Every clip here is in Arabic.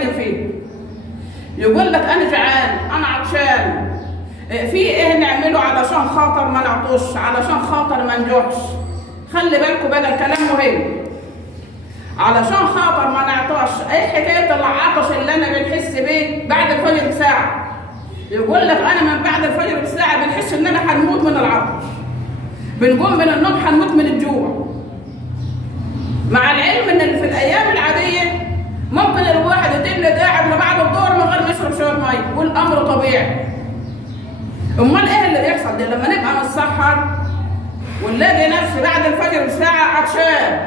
بيتكلم فيه. يقول لك انا جعان، انا عطشان، في ايه نعمله علشان خاطر ما نعطش، علشان خاطر ما نجوعش. خلي بالكم بقى الكلام مهم. علشان خاطر ما نعطش، ايه حكايه العطش اللي انا بنحس بيه بعد الفجر بساعه؟ يقول لك انا من بعد الفجر بساعه بنحس ان انا هنموت من العطش، بنقوم من النوم هنموت من الجوع. مع العلم ان في الايام العاديه ممكن الواحد يتم قاعد لبعد الظهر من غير ما يشرب شويه ميه والامر طبيعي. امال ايه اللي بيحصل ده لما نبقى نتسحر ونلاقي نفسي بعد الفجر بساعه عطشان،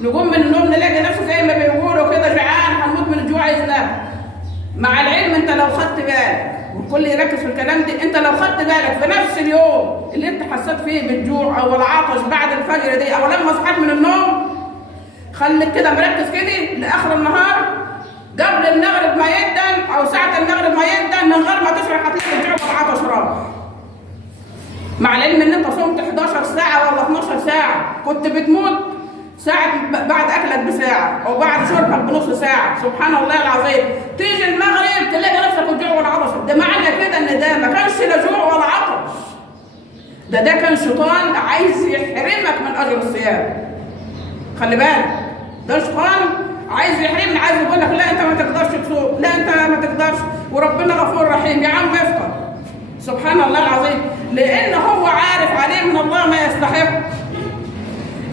نقوم من النوم نلاقي نفسي زي ما بيقولوا كده جعان هنموت من الجوع عايز ناكل. مع العلم انت لو خدت بالك، والكل يركز في الكلام ده، انت لو خدت بالك في نفس اليوم اللي انت حسيت فيه بالجوع او العطش بعد الفجر دي او لما صحيت من النوم، خليك كده مركز كده لاخر النهار قبل المغرب ما يدن او ساعه المغرب ما يدن من غير ما تشرب هتلاقي الجوع والعطش راح. مع العلم ان انت صمت 11 ساعه ولا 12 ساعه كنت بتموت ساعة بعد أكلك بساعة أو بعد شربك بنص ساعة. سبحان الله العظيم، تيجي المغرب تلاقي نفسك الجوع والعطش. ده معنى كده إن ده ما كانش لا جوع ولا عطش، ده كان شيطان عايز يحرمك من أجر الصيام. خلي بالك، ده شيطان عايز يحرمني، عايز يقول لك لا أنت ما تقدرش تصوم، لا أنت ما تقدرش، وربنا غفور رحيم. يا عم افطر. سبحان الله العظيم، لأن هو عارف عليه من الله ما يستحق.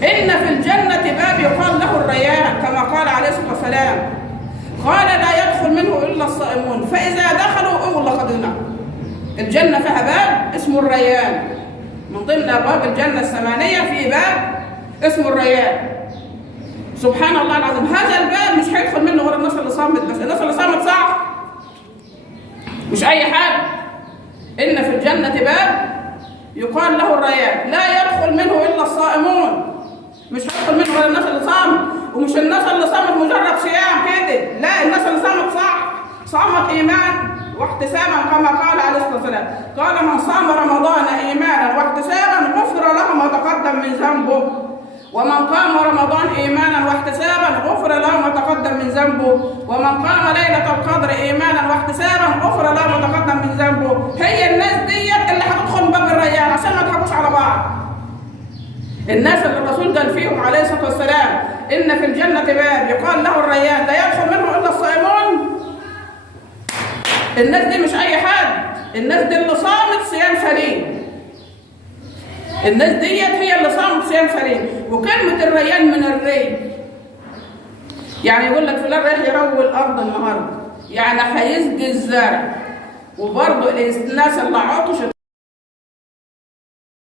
إن في الجنة باب يقال له الريان كما قال عليه الصلاة والسلام، قال لا يدخل منه إلا الصائمون، فإذا دخلوا أغلق دونه. الجنة فيها باب اسمه الريان، من ضمن أبواب الجنة الثمانية في باب اسمه الريان. سبحان الله العظيم، هذا الباب مش هيدخل منه غير الناس اللي صامت بس. الناس اللي صامت صح، مش أي حد. إن في الجنة باب يقال له الريان لا يدخل منه إلا الصائمون، مش هيدخل منه غير الناس اللي صامت. ومش الناس اللي صامت مجرد صيام كده، لا، الناس اللي صامت صح، صامت ايمان واحتسابا كما قال عليه الصلاه والسلام، قال من صام رمضان ايمانا واحتسابا غفر له ما تقدم من ذنبه، ومن قام رمضان ايمانا واحتسابا غفر له ما تقدم من ذنبه، ومن قام ليله القدر ايمانا واحتسابا غفر له ما تقدم من ذنبه. هي الناس ديت اللي هتدخل باب الريان، عشان ما تضحكوش على بعض. الناس اللي الرسول قال فيهم عليه الصلاه والسلام ان في الجنه باب يقال له الريان لا يدخل منه الا الصائمون، الناس دي مش اي حد، الناس دي اللي صامت صيام سليم. الناس ديت هي اللي صامت صيام سليم. وكلمه الريان من الري، يعني يقول لك فلان رايح يروي الارض النهارده، يعني هيسقي الزرع. وبرضه الناس اللي عطشت